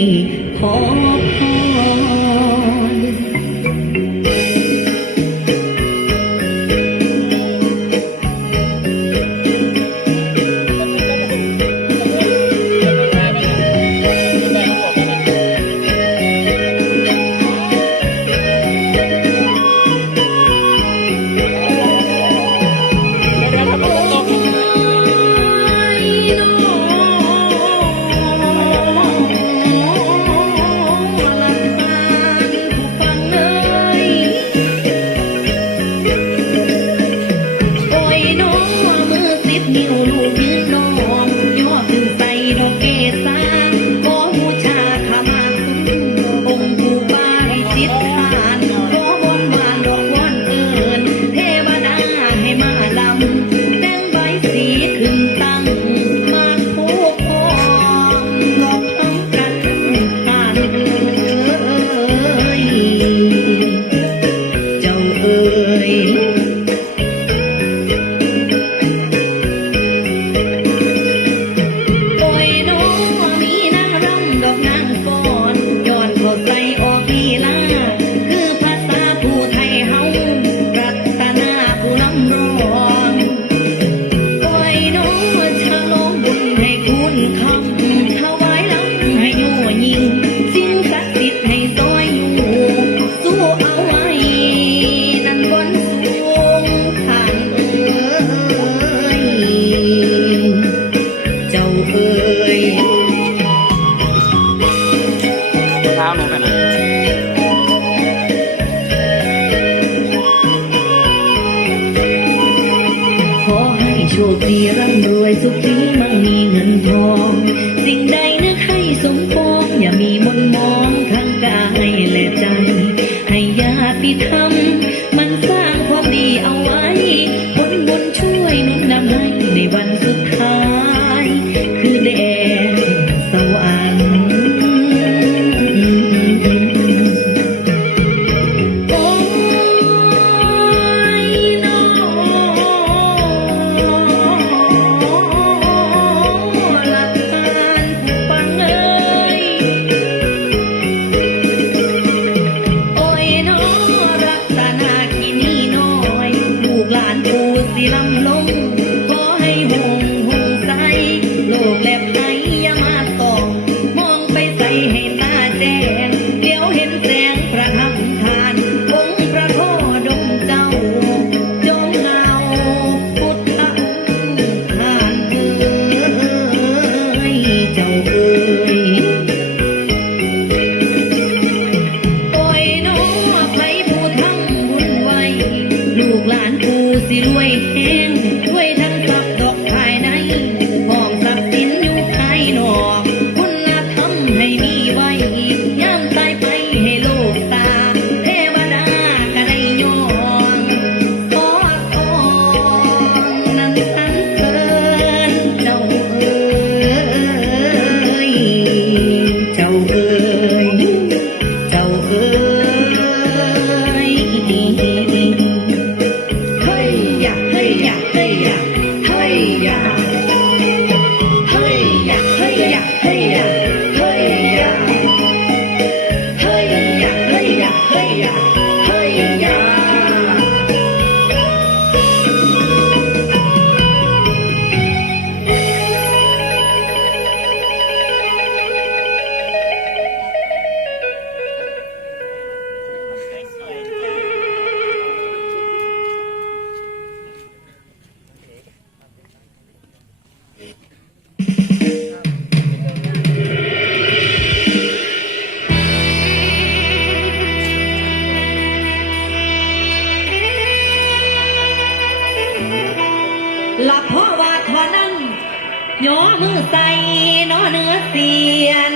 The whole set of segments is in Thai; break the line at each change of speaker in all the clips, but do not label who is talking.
你。become เปลี่ยน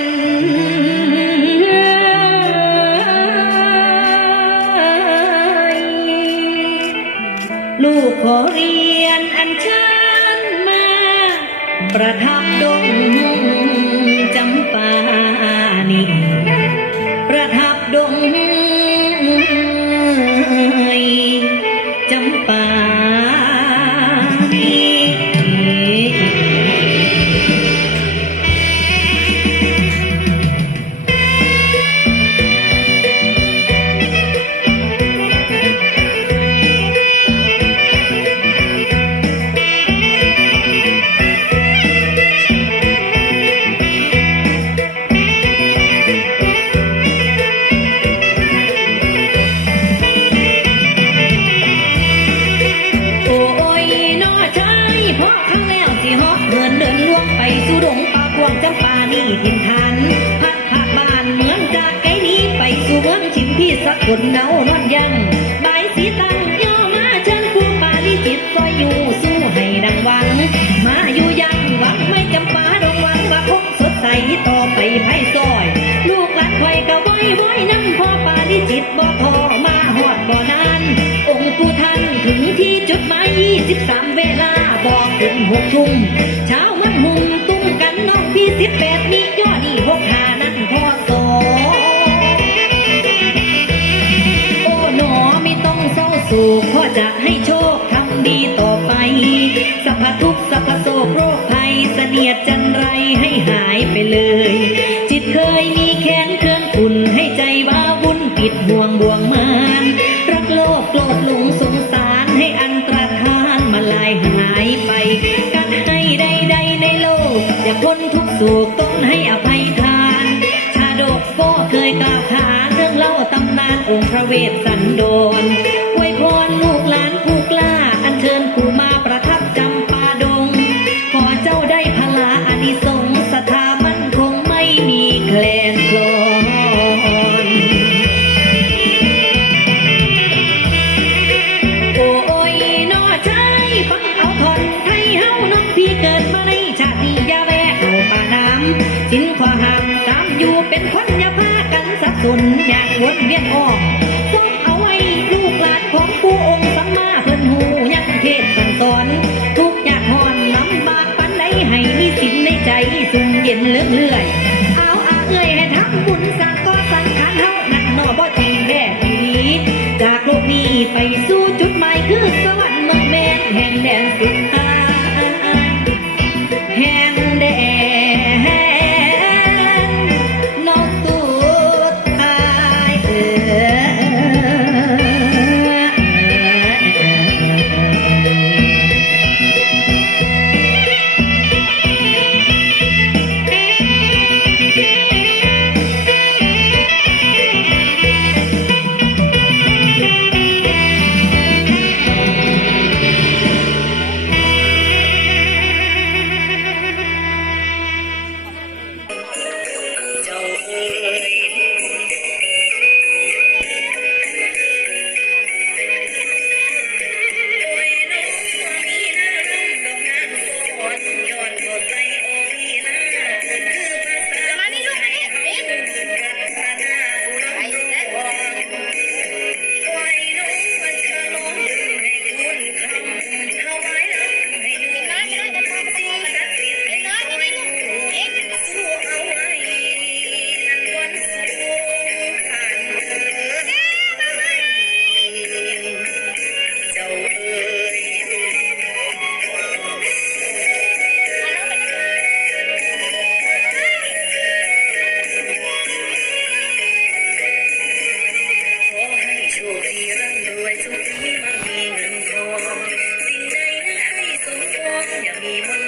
ลูกขอเรียนอันเชิญมา ประทับดงจำปานีประทับดง พ่อข้าะครั้งแล้วสิฮอกเดินเดินล่วงไปสู่ดงป่ากวงจำปานี่ทินทันพัดผ่าบ้านเมืองจากไกลนี้ไปสู่เมืองชิมพี่สักคนเนานอนยัง หกทุ่มเช้ามันหุ่มตุ้มกันน้องพี่18นี่ย่อนี่หกหานั่นพ่อสอโอ้หนอไม่ต้องเศร้าโศกพ่อจะให้โชคทำดีต่อไปสัพพทุกสัพพโศกโรคภัยเสนียดจันไรให้หายไปเลย จิตเคยมีแค้นเครื่องขุนให้ใจว้าวุ่นปิดห่วงบ่วงมานรักโลกโกรธหลงสงสาร ถูกโศกต้องให้อภัยทานชาดกก็เคยกล่าวขานเรื่องเล่าตำนานองค์พระเวสสันดรียนออกทรงเอาไว้ลูกหลานของผู้องค์สัมมาเพิ่นหูยังเทศสั่งสอน ทุกอยากหอนลำบากปันใดให้มีสินในใจสุ่มเย็นเลื่อเลื่อยเอาอาเอ้ยให้ทำบุญสร้างก็สังขารเฮานักหนอบ่จริงแด่ทีจากโลกนี้ไปสู่จุดหมายคือสวรรค์เมืองแดนแห่งแดนสุดท้ many